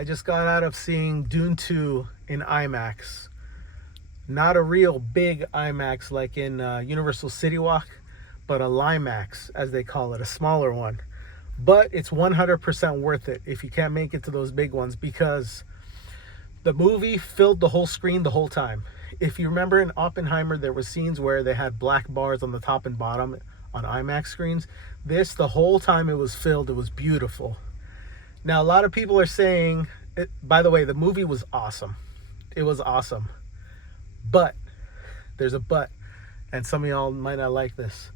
I just got out of seeing Dune 2 in Imax. Not a real big Imax like in Universal City Walk, but a Liemax, as they call it, a smaller one. But it's 100% worth it if you can't make it to those big ones because the movie filled the whole screen the whole time. If you remember in Oppenheimer, there were scenes where they had black bars on the top and bottom on IMAX screens. This, the whole time it was filled, it was beautiful. Now, a lot of people are saying, by the way, the movie was awesome. It was awesome. But, there's a but, and some of y'all might not like this.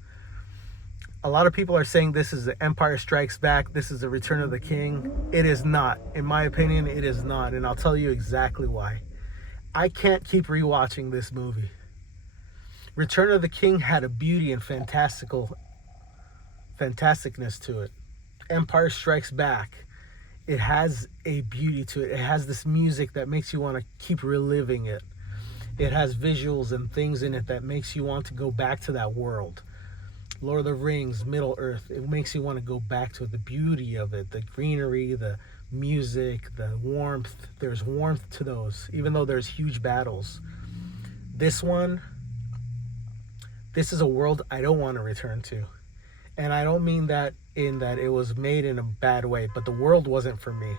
A lot of people are saying this is the Empire Strikes Back, this is the Return of the King. It is not. In my opinion, it is not, and I'll tell you exactly why. I can't keep rewatching this movie. Return of the King had a beauty and fantasticness to it. Empire Strikes Back, it has a beauty to it. It has this music that makes you want to keep reliving it. It has visuals and things in it that makes you want to go back to that world. Lord of the Rings, Middle Earth, it makes you want to go back to it. The beauty of it, the greenery, the music, the warmth. There's warmth to those, even though there's huge battles. This is a world I don't want to return to. And I don't mean that in that it was made in a bad way, but the world wasn't for me.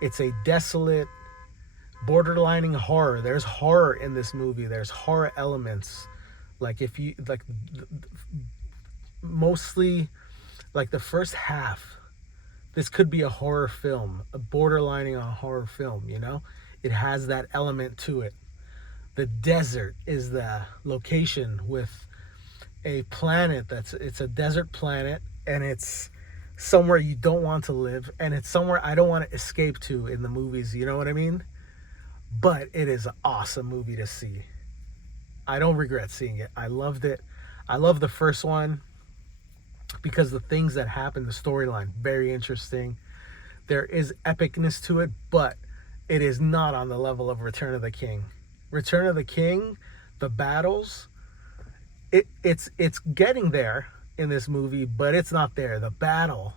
It's a desolate, borderlining horror. There's horror in this movie. There's horror elements. Like if you like mostly like the first half, this could be a horror film, a borderlining on a horror film, you know? It has that element to it. The desert is the location with a planet it's a desert planet, and it's somewhere you don't want to live, and it's somewhere I don't want to escape to in the movies, you know what I mean? But it is an awesome movie to see. I don't regret seeing it. I loved it. I love the first one because the things that happen, the storyline, very interesting. There is epicness to it, but it is not on the level of Return of the King. Return of the King, the battles, it's getting there in this movie, but it's not there. The battle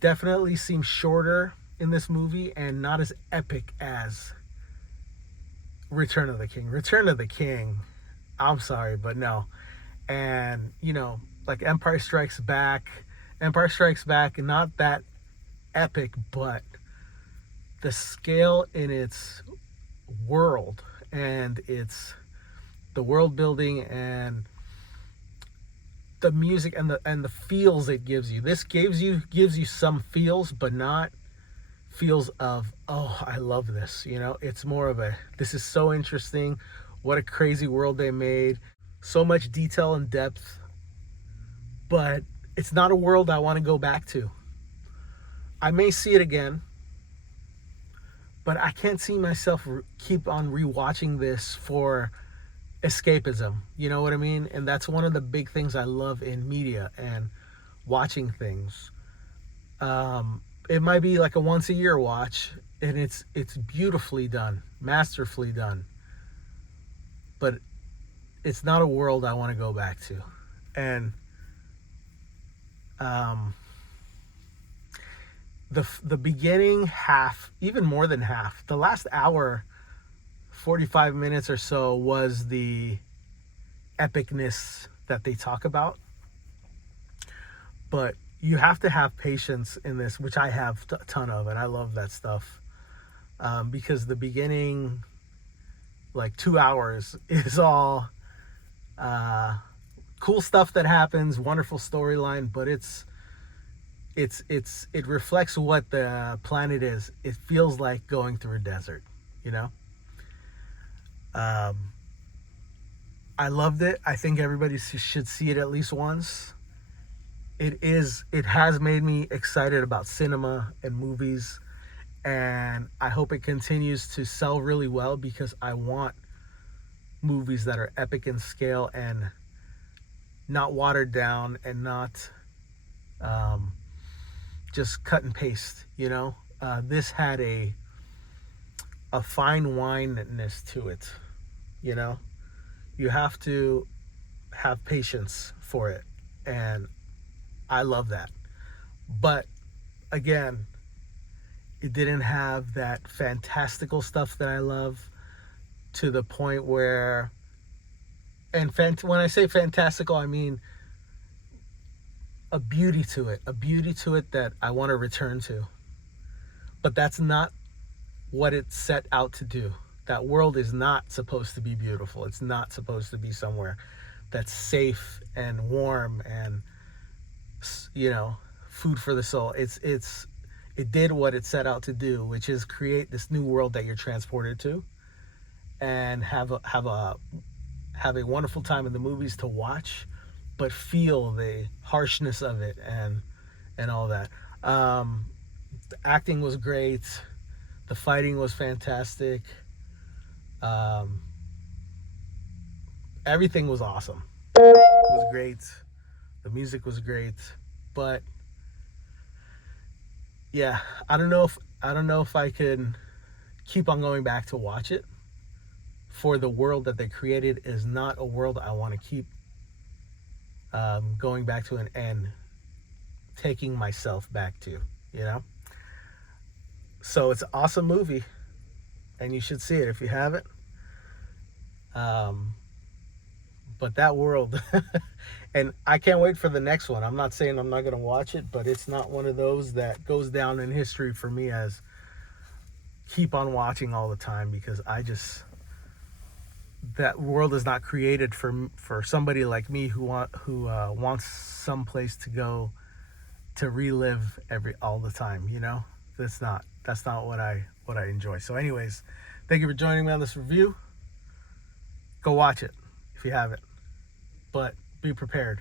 definitely seems shorter in this movie and not as epic as Return of the King. Return of the King, I'm sorry, but no. And, you know, like Empire Strikes Back, not that epic, but the scale in its world and its the world building and the music and the feels it gives you. This gives you some feels, but not feels of, oh, I love this, you know? It's more of a, this is so interesting, what a crazy world they made, so much detail and depth, but it's not a world I want to go back to. I may see it again, but I can't see myself keep on rewatching this for escapism, you know what I mean? And that's one of the big things I love in media and watching things. It might be like a once a year watch, and it's beautifully done, masterfully done, but it's not a world I want to go back to. And the beginning half, even more than half, the last hour, 45 minutes or so, was the epicness that they talk about. But you have to have patience in this, which I have a ton of, and I love that stuff. Because the beginning, like 2 hours, is all cool stuff that happens, wonderful storyline, but it reflects what the planet is. It feels like going through a desert, you know? I loved it. I think everybody should see it at least once. It has made me excited about cinema and movies, and I hope it continues to sell really well because I want movies that are epic in scale and not watered down and not just cut and paste, you know? This had a fine wineness to it, you know? You have to have patience for it, and I love that. But again, It didn't have that fantastical stuff that I love, to the point where, and when I say fantastical, I mean a beauty to it that I want to return to. But that's not what it set out to do. That world is not supposed to be beautiful. It's not supposed to be somewhere that's safe and warm and, you know, food for the soul. It did what it set out to do, which is create this new world that you're transported to, and have a wonderful time in the movies to watch, but feel the harshness of it and all that. The acting was great. The fighting was fantastic. Um, Everything was awesome. It was great. The music was great. But yeah, I don't know if I can keep on going back to watch it. For the world that they created is not a world I want to keep going back to and taking myself back to. You know. So it's an awesome movie, and you should see it if you haven't. Um, but that world, and I can't wait for the next one. I'm not saying I'm not going to watch it, but it's not one of those that goes down in history for me as keep on watching all the time, because I just, that world is not created for somebody like me who wants some place to go to relive all the time. You know, that's not what I enjoy. So, anyways, thank you for joining me on this review. Go watch it if you haven't, but be prepared.